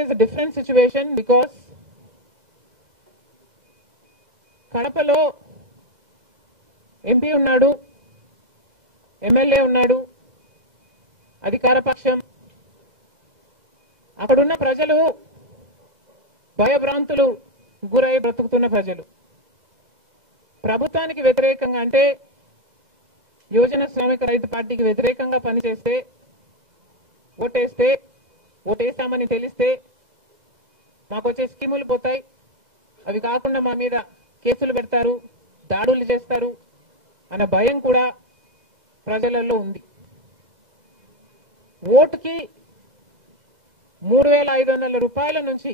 one is a different situation because కడపలో MP ఉన్నాడు, MLA ఉన్నాడు, అధికార పక్షం. అక్కడున్న ప్రజలు భయభ్రాంతులు గురై బ్రతుకుతున్న ప్రజలు. ప్రభుత్వానికి వ్యతిరేకంగా అంటే యువజన శ్రామిక రైతు పార్టీకి వ్యతిరేకంగా పనిచేస్తే, ఓటేస్తామని తెలిస్తే మాకు వచ్చే స్కీములు పోతాయి, అవి కాకుండా మా మీద కేసులు పెడతారు, దాడులు చేస్తారు అన్న భయం కూడా ప్రజలలో ఉంది. ఓటుకి 3,500 రూపాయల నుంచి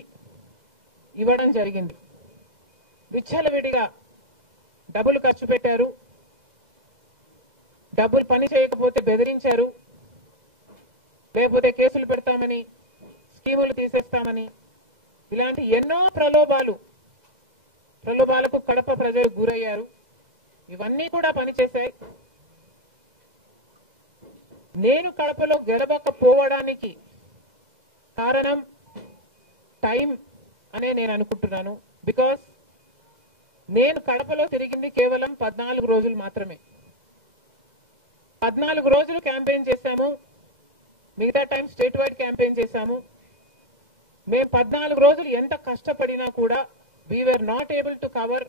ఇవ్వడం జరిగింది. విచ్చలవిడిగా డబ్బులు ఖర్చు పెట్టారు, డబ్బులు పని చేయకపోతే బెదిరించారు, లేకపోతే కేసులు పెడతామని, స్కీములు తీసేస్తామని, ఇలాంటి ఎన్నో ప్రలోభాలకు కడప ప్రజలు గురయ్యారు. ఇవన్నీ కూడా పనిచేశాయి. నేను కడపలో గెలవకపోవడానికి కారణం టైం అనే నేను అనుకుంటున్నాను. బికాస్ నేను కడపలో తిరిగింది కేవలం 14 రోజులు మాత్రమే. 14 రోజులు క్యాంపెయిన్ చేశాము, మిగతా టైం స్టేట్ వైడ్ క్యాంపెయిన్ చేశాము. మేము 14 రోజులు ఎంత కష్టపడినా కూడా we were not able to cover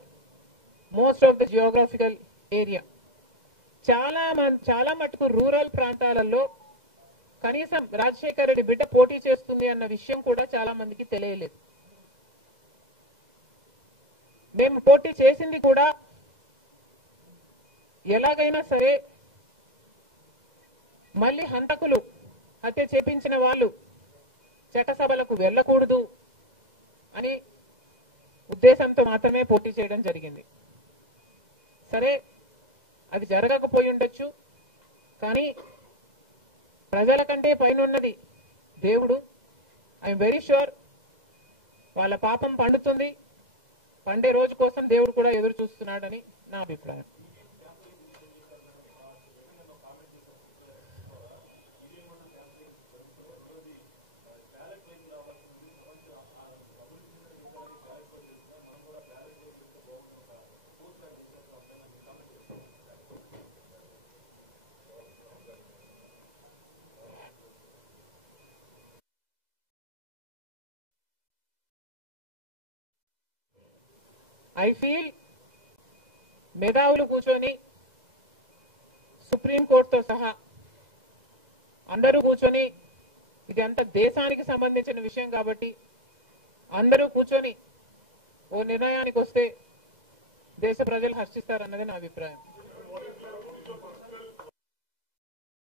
most of the geographical area. చాలా మటుకు రూరల్ ప్రాంతాలలో కనీసం రాజశేఖర్ రెడ్డి బిడ్డ పోటీ చేస్తుంది అన్న విషయం కూడా చాలా మందికి తెలియలేదు. మేము పోటీ చేసింది కూడా ఎలాగైనా సరే మళ్ళీ హంతకులు, హత్య చేపించిన వాళ్ళు చట్టసభలకు వెళ్ళకూడదు అని ఉద్దేశంతో మాత్రమే పోటీ చేయడం జరిగింది. సరే, అది జరగకపోయి ఉండొచ్చు, కానీ ప్రజల కంటే పైనున్నది దేవుడు. ఐఎమ్ వెరీ ష్యూర్ వాళ్ళ పాపం పండుతుంది, పండే రోజు కోసం దేవుడు కూడా ఎదురు చూస్తున్నాడని నా అభిప్రాయం. ఐ ఫీల్ మేధావులు కూర్చొని సుప్రీంకోర్టుతో సహా అందరూ కూర్చొని, ఇది అంత దేశానికి సంబంధించిన విషయం కాబట్టి అందరూ కూర్చొని ఓ నిర్ణయానికి వస్తే దేశ ప్రజలు హర్షిస్తారన్నది నా అభిప్రాయం.